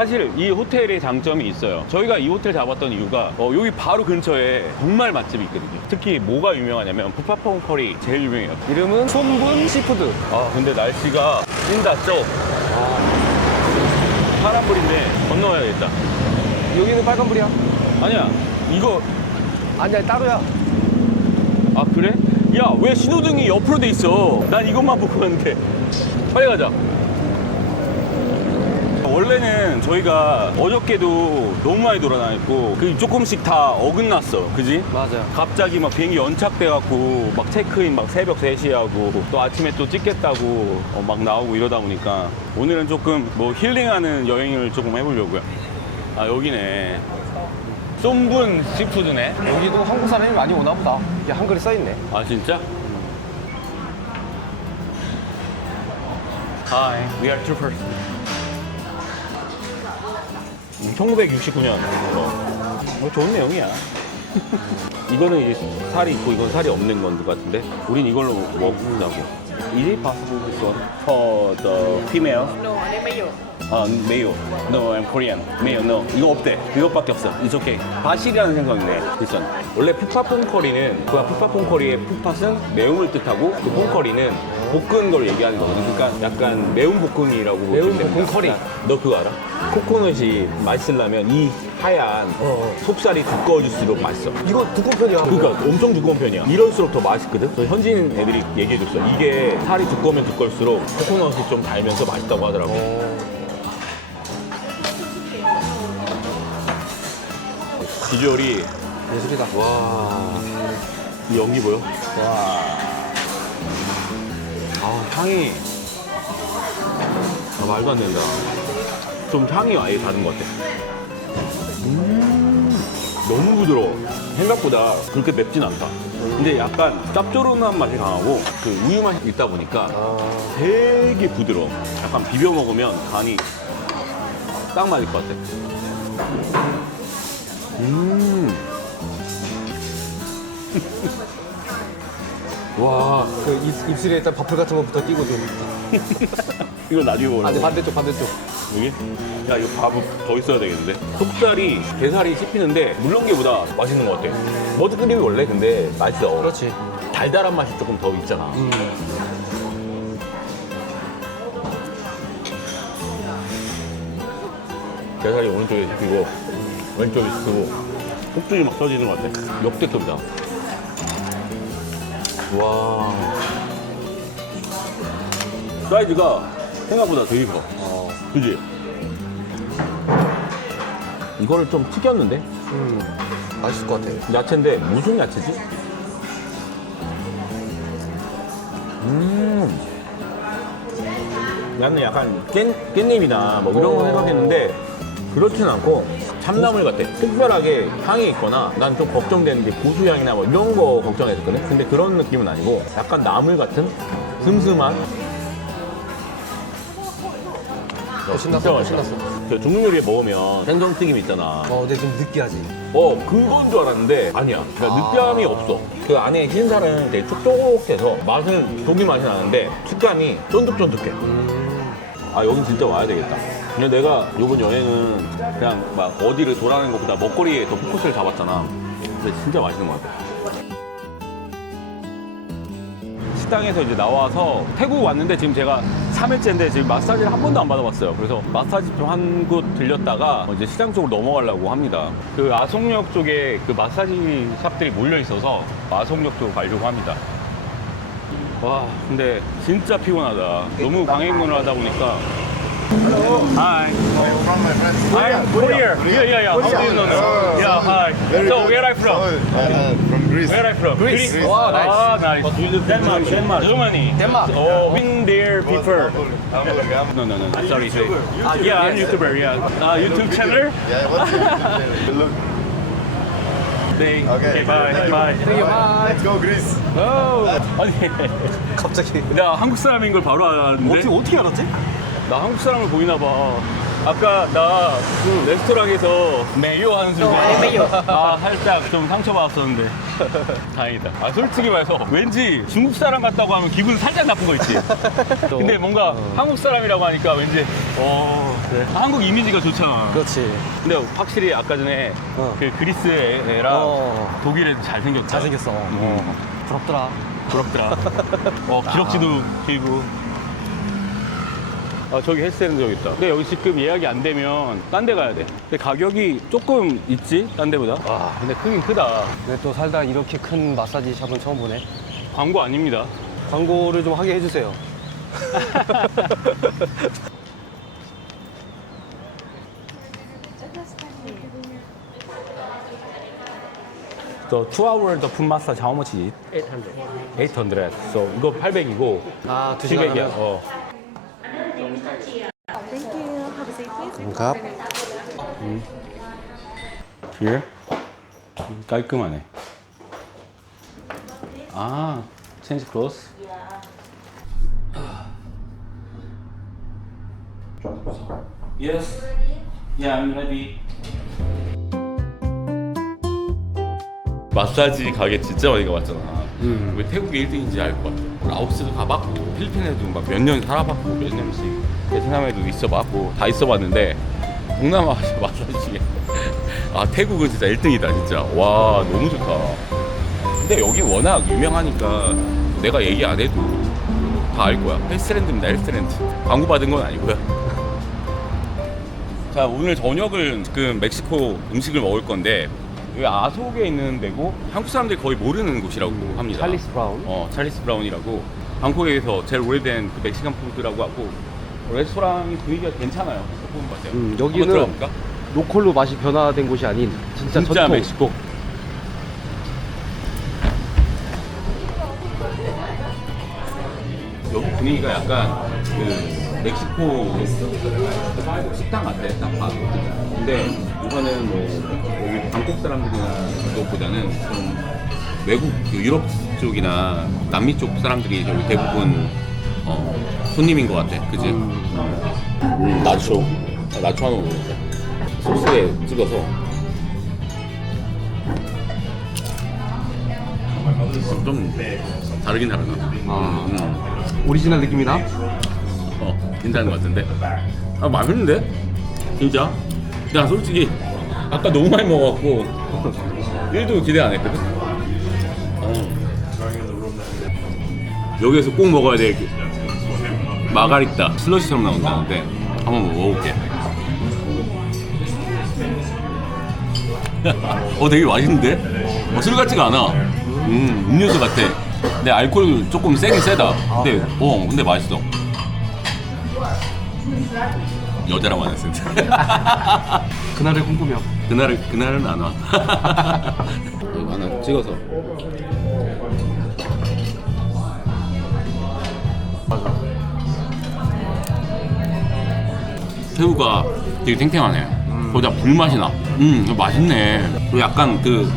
사실 이 호텔의 장점이 있어요. 저희가 이 호텔 잡았던 이유가 어, 여기 바로 근처에 정말 맛집이 있거든요. 특히 뭐가 유명하냐면 푸파퐁 커리 제일 유명해요. 이름은 손분 시푸드. 아 근데 날씨가 찐다 쪄. 파란 불인데 건너야겠다. 여기는 빨간불이야. 아니야 이거 아니야, 따로야. 아 그래? 야 왜 신호등이 옆으로 돼 있어? 난 이것만 보고 갔는데 빨리 가자. 원래는 저희가 어저께도 너무 많이 돌아다녔고 그 조금씩 다 어긋났어, 그지? 맞아. 갑자기 막 비행기 연착돼갖고 막 체크인 막 새벽 3시에 하고 또 아침에 또 찍겠다고 어, 막 나오고 이러다 보니까 오늘은 조금 뭐 힐링하는 여행을 조금 해보려고요. 아 여기네. 쏨분 시푸드네. 여기도 한국 사람이 많이 오나 보다. 이게 한글에 써있네. 아 진짜? Hi, we are troopers. 1969년. 어. 뭐 좋은 내용이야. 이거는 이제 살이 있고 이건 살이 없는 건 같은데 우린 이걸로 먹는다고. Is it possible this one for the female? No, bây giờ 아, 메요. No, I'm Korean. 메요, no. 이거 없대. 이것밖에 없어. It's okay. 바실이라는 생각이네. 일선. 원래 푸파퐁 커리는 그 푸파퐁 커리의 푸팟은 매움을 뜻하고 그 퐁커리는 볶은 걸 얘기하는 거거든. 그러니까 약간 매운 볶음이라고 매운 보시면 됩니다. 볶음 커리. 너 그거 알아? 코코넛이 맛있으려면 이 하얀 어. 속살이 두꺼워질수록 맛있어. 이거 두꺼운 편이야. 그러니까 엄청 두꺼운 편이야. 이럴수록 더 맛있거든. 그래서 현지인 애들이 얘기해줬어. 이게 살이 두꺼우면 두꺼울수록 코코넛이 좀 달면서 맛있다고 하더라고. 어. 비주얼이 예술이다. 와. 이 연기 보여? 와. 아, 향이. 아, 말도 안 된다. 좀 향이 아예 다른 것 같아. 음, 너무 부드러워. 생각보다 그렇게 맵진 않다. 근데 약간 짭조름한 맛이 강하고 그 우유 맛이 있다 보니까 아, 되게 부드러워. 약간 비벼 먹으면 간이 딱 맞을 것 같아. 음. 와, 그 입, 입술에 일단 버플 같은 거부터 끼고 좀. 이거 나중에 먹는 아, 네, 거. 반대쪽, 반대쪽. 여기? 야, 이거 밥더 있어야 되겠는데? 속살이, 게살이 씹히는데 물렁게보다 맛있는 것 같아. 머드크림이 원래 근데 맛있어. 그렇지. 달달한 맛이 조금 더 있잖아. 음. 게살이 오른쪽에 씹히고 왼쪽에 씹히고 폭죽이 막 터지는 것 같아. 역대급이다. 와. 사이즈가 생각보다 되게 커. 어. 그지? 이거를 좀 튀겼는데? 음. 맛있을 것 같아. 야채인데 무슨 야채지? 음. 나는 약간 깻, 깻잎이나 뭐 이런 거 어. 생각했는데 그렇진 않고 참나물 같아. 특별하게 향이 있거나 난 좀 걱정되는 게 고수향이나 뭐 이런 거 걱정했었거든. 근데 그런 느낌은 아니고 약간 나물 같은 슴슴한. 더 신났어, 더 신났어. 그 중국 요리에 먹으면 생선튀김 있잖아. 어, 근데 좀 느끼하지. 어, 그건 줄 알았는데 아니야. 그러니까 아. 느끼함이 없어. 그 안에 흰살은 되게 촉촉해서 맛은 고기 맛이 나는데 식감이 쫀득쫀득해. 음. 아, 여긴 진짜 와야 되겠다. 근데 내가 이번 여행은 그냥 막 어디를 돌아다니는 것보다 먹거리에 더 포커스를 잡았잖아. 근데 진짜 맛있는 것 같아. 식당에서 이제 나와서 태국 왔는데 지금 제가 3일째인데 지금 마사지를 한 번도 안 받아봤어요. 그래서 마사지 좀 한 곳 들렸다가 이제 시장 쪽으로 넘어가려고 합니다. 그 아송역 쪽에 그 마사지 샵들이 몰려 있어서 아송역 쪽으로 가려고 합니다. 와, 근데 진짜 피곤하다. 너무 광행군을 하다 보니까. Hi. from my friends. I'm Korea. Yeah, yeah, yeah. How do you know? Yeah, hi. So where are you from? Uh, Greece. Where are you from? Greece. Greece. Wow, nice. Ah, nice. do you live Denmark? Denmark. Germany. Denmark. Oh, been there before. No, no, no. no. Sorry, sorry. Ah, Yeah, I'm yes. YouTuber. Yeah. Uh, YouTube channel. Yeah, what's your name? Look. 네. Okay. Okay, bye. Thank you. Bye. Thank you, bye. Let's go Greece. Oh. 아니, 갑자기. 나 한국 사람인 걸 바로 알았는데. 어떻게, 어떻게 알았지? 나 한국 사람을 보이나 봐. 아까 나 레스토랑에서 메요 하는 순간 아 살짝 좀 상처받았었는데 다행이다 아 솔직히 말해서 왠지 중국 사람 같다고 하면 기분 살짝 나쁜 거 있지 근데 뭔가 한국 사람이라고 하니까 왠지 어 한국 이미지가 좋잖아 그렇지. 근데 확실히 아까 전에 어. 그 그리스 애- 애랑 어. 독일 애도 잘생겼다 잘생겼어. 음. 부럽더라. 부럽더라. 어, 기럭지도 길고. 아, 저기 저기 있다. 근데 여기 지금 예약이 안 되면 딴 데 가야 돼. 근데 가격이 조금 있지? 딴 데보다? 와, 근데 크긴 크다. 근데 또 살다 이렇게 큰 마사지 샵은 처음 보네. 광고 아닙니다. 광고를 좀 하게 해주세요. The two hour the foot massage how much is it? 800. 800. So 이거 800이고 아, 두 시간 700이야. 하면. 어. Thank you. Have a seat, please. 갑. Here? 깔끔하네. 아, change clothes? Yes. Yeah, I'm ready. 마사지 가게 진짜 많이 가봤잖아. 왜 태국이 1등인지 알 것 같아. 라오스도 가봤고, 필리핀에도 막 몇 년 살아봤고, 몇 년씩 베트남에도 있어봤고, 다 있어봤는데, 동남아 마사지. 아, 태국은 진짜 1등이다, 진짜. 와, 너무 좋다. 근데 여기 워낙 유명하니까 내가 얘기 안 해도 다 알 거야. 헬스랜드입니다, 헬스랜드. 광고 받은 건 아니고요. 자, 오늘 저녁을 지금 멕시코 음식을 먹을 건데, 여기 아속에 있는 데고, 한국 사람들이 거의 모르는 곳이라고 합니다. 찰리스 브라운. 어, 찰리스 브라운이라고 방콕에서 제일 오래된 그 멕시칸 푸드라고 하고 레스토랑이 분위기가 괜찮아요. 보는 것 같아요. 음, 한번 여기는 들어볼까? 로컬로 맛이 변화된 곳이 아닌 진짜, 진짜 전통. 멕시코. 여기 분위기가 약간 그 멕시코 식당 같아 딱 봐도. 근데 이거는 뭐 여기 방콕 사람들이나 이것보다는 좀 외국 그 유럽 쪽이나 남미 쪽 사람들이 여기 대부분 어, 손님인 것 같아. 그지? 음, 나초. 아, 나초 하나 먹어보자. 소스에 찍어서. 좀 다르긴 다르다. 아. 음. 오리지널 느낌이다. 어, 괜찮은 것 같은데? 아, 맛있는데? 진짜? 야, 솔직히, 아까 너무 많이 먹어갖고, 1도 기대 안 했거든? 어. 여기에서 꼭 먹어야 될그 마가리타 슬러시처럼 나온다는데, 한번 먹어볼게. 어, 되게 맛있는데? 어, 술 같지가 않아. 음, 음료수 같아. 근데 알코올 조금 세긴 세다. 근데, 어, 근데 맛있어. 여자랑 만났을 때. 그날을 꿈꾸며. 그날은 그날은 안 와. 이거 하나 찍어서. 새우가 되게 탱탱하네. 거기다 불맛이 나. 음, 이거 맛있네. 그리고 약간 그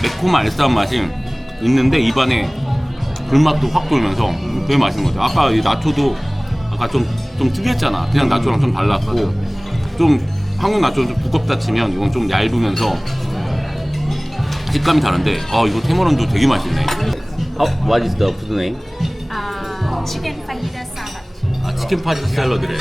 매콤한 알싸한 맛이 있는데 입안에 불맛도 확 돌면서 되게 맛있는 것 같아. 아까 이 나초도 아까 좀, 좀 특이했잖아. 그냥 나초랑 좀 달랐고 좀 한국 나초는 좀 두껍다 치면 이건 좀 얇으면서 식감이 다른데 아 이거 테머런도 되게 맛있네. How, what is the food name? Uh, chicken fajita salad. 아 치킨 파지 샐러드래.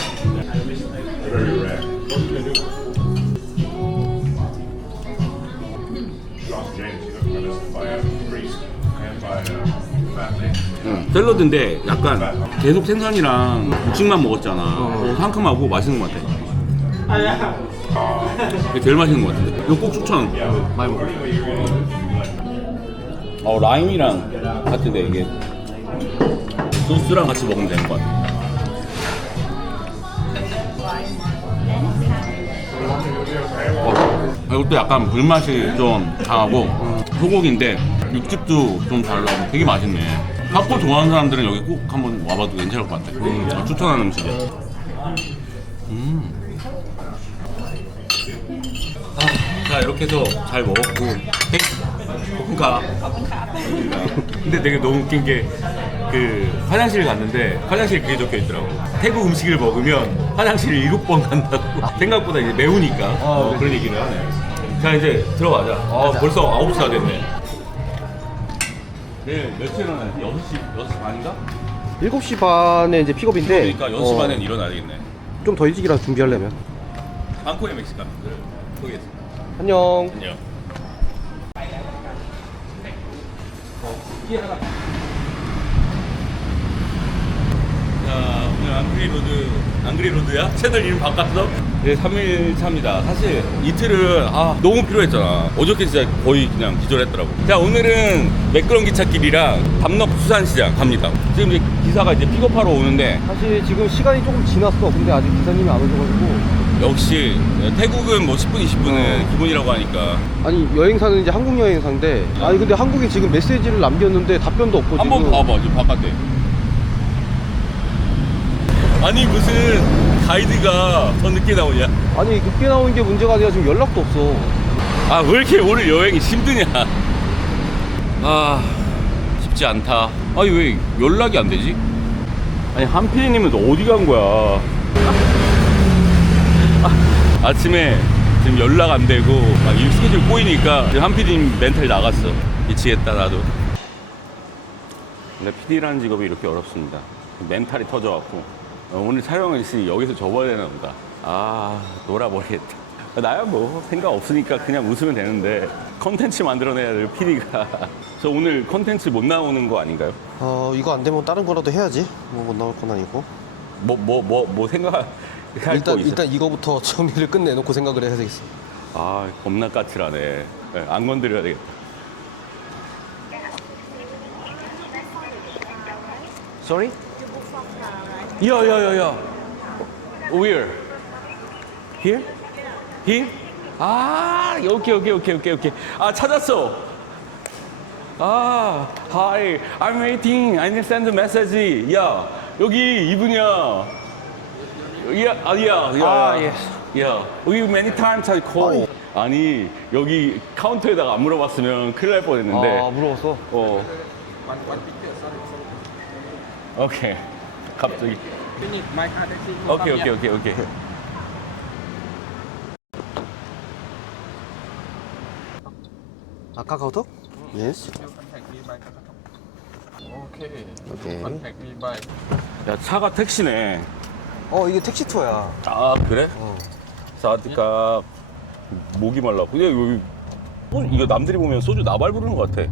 응, 샐러드인데 약간 계속 생선이랑 육식만 먹었잖아. 어, 상큼하고 맛있는 것 같아. 이게 제일 맛있는 것 같은데. 이거 꼭 추천. 많이 먹어. 어 라임이랑 같은데 이게 소스랑 같이 먹으면 되는 것 같아. 이것도 약간 불맛이 좀 강하고 소고기인데 육즙도 좀 잘 나고 되게 맛있네. 핫포 좋아하는 사람들은 여기 꼭 한번 와봐도 괜찮을 것 같아. 어, 추천하는 음식이야. 음. 아, 자 이렇게 해서 잘 먹었고 볶음가 근데 되게 너무 웃긴 게 그 화장실 갔는데 화장실 그게 적혀 있더라고. 태국 음식을 먹으면 화장실을 일곱 번 간다고. 생각보다 이제 매우니까 어, 그런 얘기를 하네. 자 이제 들어가자. 아 벌써 9시가 됐네. 내일 몇 시에 일어나야지? 6시, 6시 반인가? 7시 반에 이제 픽업인데 그러니까 6시 반엔 일어나야 되겠네. 좀더 일찍이라 준비하려면 방콕의 멕시칸. 소개했습니다. 안녕 안녕. 자, 오늘 앙그리 로드, 앙그리 로드야? 채널 이름 바꿨어? 네, 3일 차입니다. 사실 이틀은 아, 너무 필요했잖아. 어저께 진짜 거의 그냥 기절했더라고. 자, 오늘은 매끄러운 기찻길이랑 담덕 수산시장 갑니다. 지금 이제 기사가 이제 픽업하러 오는데 사실 지금 시간이 조금 지났어 근데 아직 기사님이 안 오셔가지고 역시 태국은 뭐 10분, 20분은 어. 기본이라고 하니까 아니 여행사는 이제 한국 여행사인데 아니 근데 한국에 지금 메시지를 남겼는데 답변도 없고 한번 지금 봐봐 지금 바깥에 아니 무슨 가이드가 더 늦게 나오냐? 아니 늦게 나온 게 문제가 아니라 지금 연락도 없어. 아 왜 이렇게 오늘 여행이 힘드냐? 아 쉽지 않다. 아니 왜 연락이 안 되지? 아니 한피디님은 어디 간 거야? 아, 아침에 지금 연락 안 되고 막 일 스케줄 꼬이니까 지금 한피디님 멘탈 나갔어. 미치겠다 나도. 근데 PD라는 직업이 이렇게 어렵습니다. 멘탈이 터져갖고 어, 오늘 촬영을 있으니 여기서 접어야 되나 보다. 아 놀아버리겠다. 나야 뭐 생각 없으니까 그냥 웃으면 되는데 컨텐츠 만들어내야 될 PD가 저 오늘 컨텐츠 못 나오는 거 아닌가요? 어 이거 안 되면 다른 거라도 해야지 뭐 못 나올 건 아니고 뭐 뭐 뭐 뭐 생각할 거 일단 있어? 일단 이거부터 정리를 끝내놓고 생각을 해야 되겠어 아 겁나 까칠하네. 네, 안 건드려야 되겠다. Sorry? 야야야야. Where? Here? Here? 아 오케이 오케이 오케이 오케이 오케이. 아 찾았어. 아 Hi, I'm waiting. I send the message. 야 여기 이분이야. Yeah, 아, yeah, yeah. 아, yes. Yeah. We many times I call. 아니, 여기 카운터에다가 안 물어봤으면 큰일 날 뻔했는데. 아 물어봤어 어. 오케이. 갑자기. 오케이, 오케이, 오케이, 오케이. 아 카카오톡? 예스. 오케이 by. 야, 차가 택시네. 어 이게 택시 투어야 아, 그래? 어. 사디카 목이 말라. 근데 여기 어, 이거 남들이 보면 소주 나발 부르는 것 같아.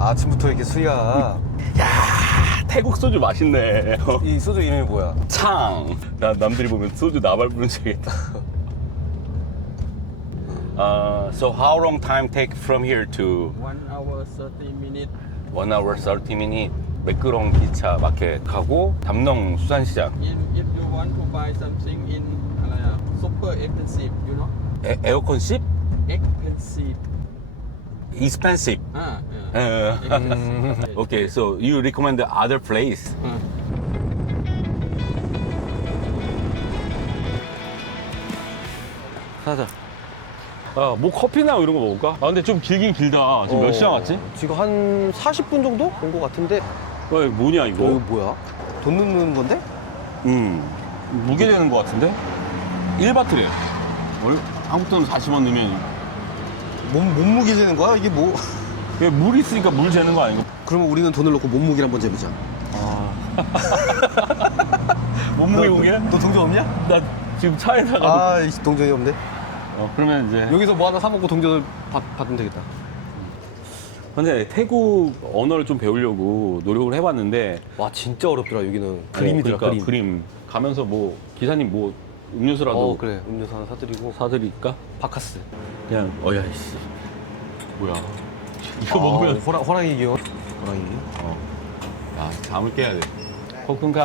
아침부터 이렇게 수야 태국 소주 맛있네. 이 소주 이름이 뭐야? 창. 나 남들이 보면 소주 나발 부른 척이겠다. Uh, so how long time take from here to One hour thirty minutes. one hour 30 minute 매끄러운 기차 마켓 가고 담농 수산시장 If, if you want to buy something in อะไรอะ super expensive, you know? 에, 에어컨 십 Expensive. expensive Ah, 어. yeah. okay so you recommend the other place Ah. 사자 아, 뭐 커피나 이런 거 먹을까? 아 근데 좀 길긴 길다 지금 몇 시간 왔지? 지금 한 40분 정도 온 것 같은데 어, 이거 뭐냐 어, 이거 이거 뭐야? 돈 넣는 건데? 음 무게 되는 거 같은데? 1바트래 한국 돈 40원 넣으면 몸, 몸무게 재는 거야? 이게 뭐? 이게 물 있으니까 물 재는 거 아니고 그러면 우리는 돈을 넣고 몸무게를 한번 재보자 몸무게 공개? 너 동전 없냐? 나 지금 차에다가 아, 이 동전이 없네. 어, 그러면 이제 여기서 뭐 하나 사먹고 동전을 받, 받으면 되겠다. 근데 태국 언어를 좀 배우려고 노력을 해봤는데 와, 진짜 어렵더라, 여기는. 그림이더라, 어, 그러니까 그림. 가면서 뭐 기사님 뭐 음료수라도 어, 그래. 음료수 하나 사드리고. 사드릴까? 바카스. 그냥 어야 이씨 뭐야 이거 아, 먹으면 호랑, 호랑이 귀여워. 호랑이. 야 잠을 깨야 돼 코쿤카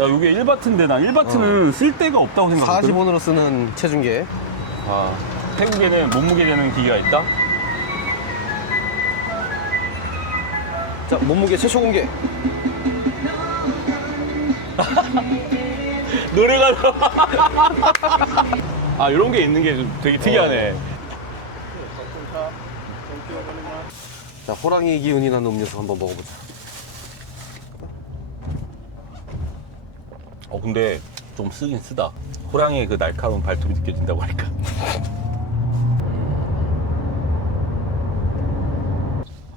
야 이게 1바트인데 난 1바트는 쓸 데가 없다고 생각했거든 40원으로 쓰는 체중계. 아, 태국에는 몸무게 되는 기계가 있다? 자, 몸무게 최초 공개. 노래가 아 이런 게 있는 게 좀 되게 특이하네 자, 자, 호랑이 기운이 나는 음료수 한번 먹어보자. 어 근데 좀 쓰긴 쓰다. 호랑이의 그 날카로운 발톱이 느껴진다고 하니까.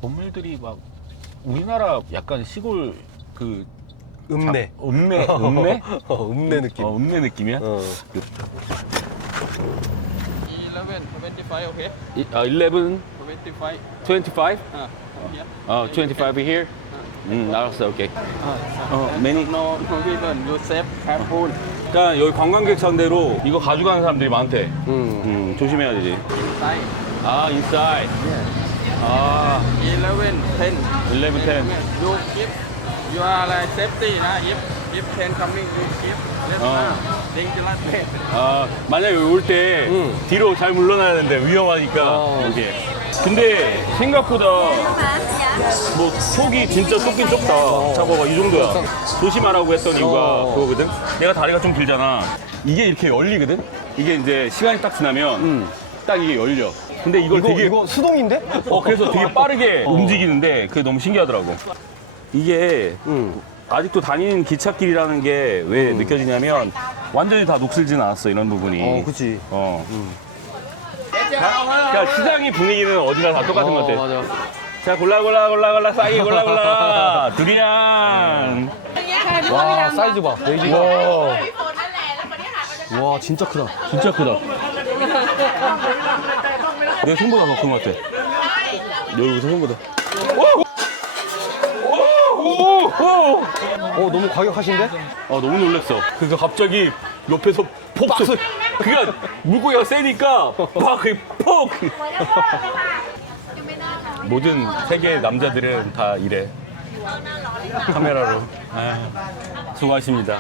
건물들이 막 우리나라 약간 시골 그 읍내. 자- 읍내 읍내 어, 읍내 느낌. 어, 읍내 느낌이야. 어. 11, 25, okay? 이- 아 11, 25. 25? Ah, here. 어25 here. 음 알았어 오케이. 어 many. No, no reason. You save, careful. 그러니까 여기 관광객 상대로 이거 가져가는 사람들이 많대. 음. 음 조심해야 되지. Inside. 아 인사이드. 아 11, 10. 11, 10. You keep. You are like safety, nah. If if 10 coming, you keep. Let's Oh. uh, dangerous place. 아, 만약에 올 때 응. 뒤로 잘 물러나야 되는데 위험하니까 어. 여기. 근데 생각보다 뭐 속이 진짜 좁긴 좁다. 잡아봐 이 정도야. 조심하라고 했던 이유가 어. 그거거든. 내가 다리가 좀 길잖아. 이게 이렇게 열리거든. 이게 이제 시간이 딱 지나면 음. 딱 이게 열려. 근데 이걸 이거, 되게 이거 수동인데? 어 그래서 되게 빠르게 움직이는데 그게 너무 신기하더라고. 이게 응. 아직도 다니는 기찻길이라는 게 왜 음. 느껴지냐면 완전히 다 녹슬진 않았어 이런 부분이. 어, 그치. 어. 그러니까 시장의 분위기는 어디나 다 똑같은 것 같아. 맞아. 자 골라 골라 골라 골라 싸게 골라 골라 두리안. 와, 사이즈 봐. 와 와, 진짜 크다. 진짜 크다. 내 손보다 더 큰 것 같아. 여기 손보다. 오! 어, 너무 과격하신데? 아 너무 놀랐어. 그래서 갑자기 옆에서 폭 쏘. 그니까 물고기가 세니까 팍! 그게 폭! 모든 세계 남자들은 다 이래. 카메라로. 아, 수고하십니다.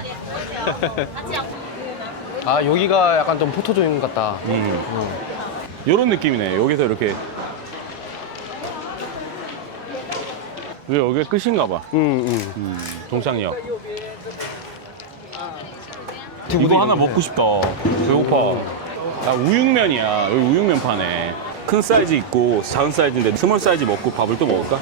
아, 여기가 약간 좀 포토존 같다. 음. 요런 느낌이네. 여기서 이렇게. 왜 여기가 끝인가 봐. 응, 응. 음, 동창역. 이거 하나. 먹고 싶다. 배고파. 아, 우육면이야. 여기 우육면 파네. 큰 사이즈 있고 작은 사이즈인데 스몰 사이즈 먹고 밥을 또 먹을까?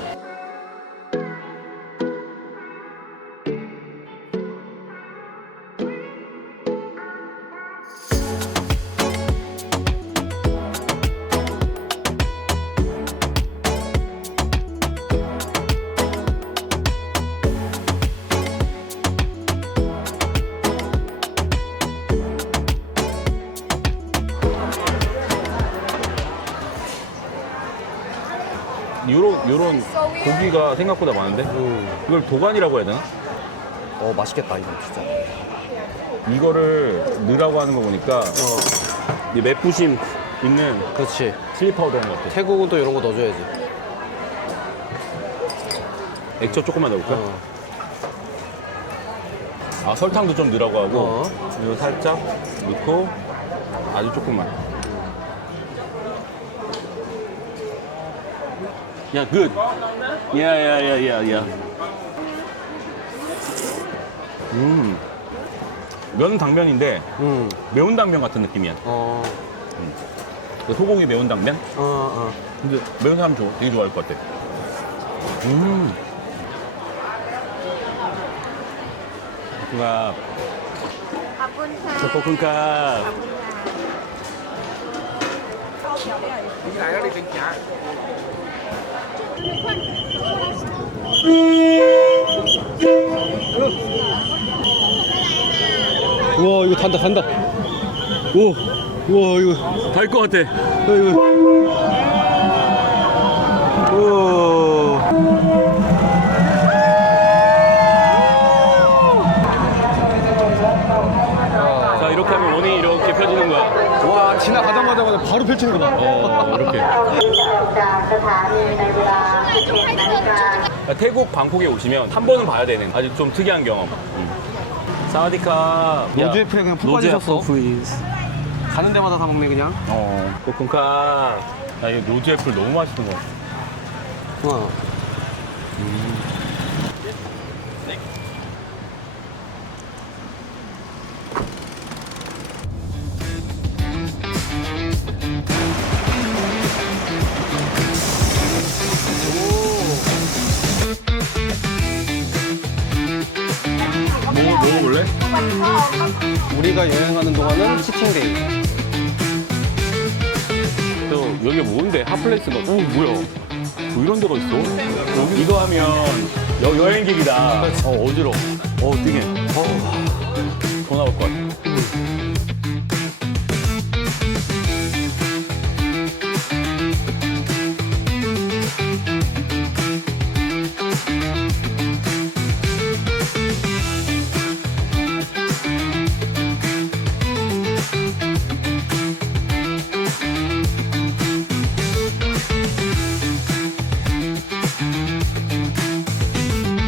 고기가 생각보다 많은데 응. 이걸 도간이라고 해야 되나? 어, 맛있겠다, 이거 진짜. 이거를 넣으라고 하는 거 보니까 이 맵부심 있는 그렇지. 칠리 파우더인 것 같아. 태국은 또 이런 거 넣어줘야지. 액젓 조금만 넣을까? 어. 아 설탕도 좀 넣으라고 하고 어. 이거 살짝 넣고 아주 조금만. Yeah, good. Yeah, yeah, yeah, yeah, yeah. 음. 면 당면인데 음. 매운 당면 같은 느낌이야. 어. 음. 그 소고기 매운 당면? 어, 어. 근데 매운 사람 좋아, 되게 좋아할 것 같아. 음. 볶음밥. 볶음밥. 볶음밥. 우와, 이거 단다, 단다. 오, 우와, 이거. 달 것 같아. 야, 이거. 오. 자, 이렇게 하면 원이 이렇게 펴지는 거야. 와, 지나가자마자 바로 펼치는 거 봐. 어, 이렇게. 그러니까 태국 방콕에 오시면 한 번은 봐야 되는 아주 좀 특이한 경험. 음. 사와디카. 노즈 애플에 그냥 푹 빠지셨어? 플리즈. 가는 데마다 다 먹네, 그냥. 어, 코쿤카. 나 이거 노즈 애플 너무 맛있는 거 같아. 어. 오. 우리가 여행하는 동안은 치팅데이. 또 여기 뭔데? 핫플레이스가 오 뭐야? 뭐 이런 데가 있어? 여기 이거 하면 여, 여행객이다. 어 어지러. 워어 뛰게. 어, 더 나올 것 같아.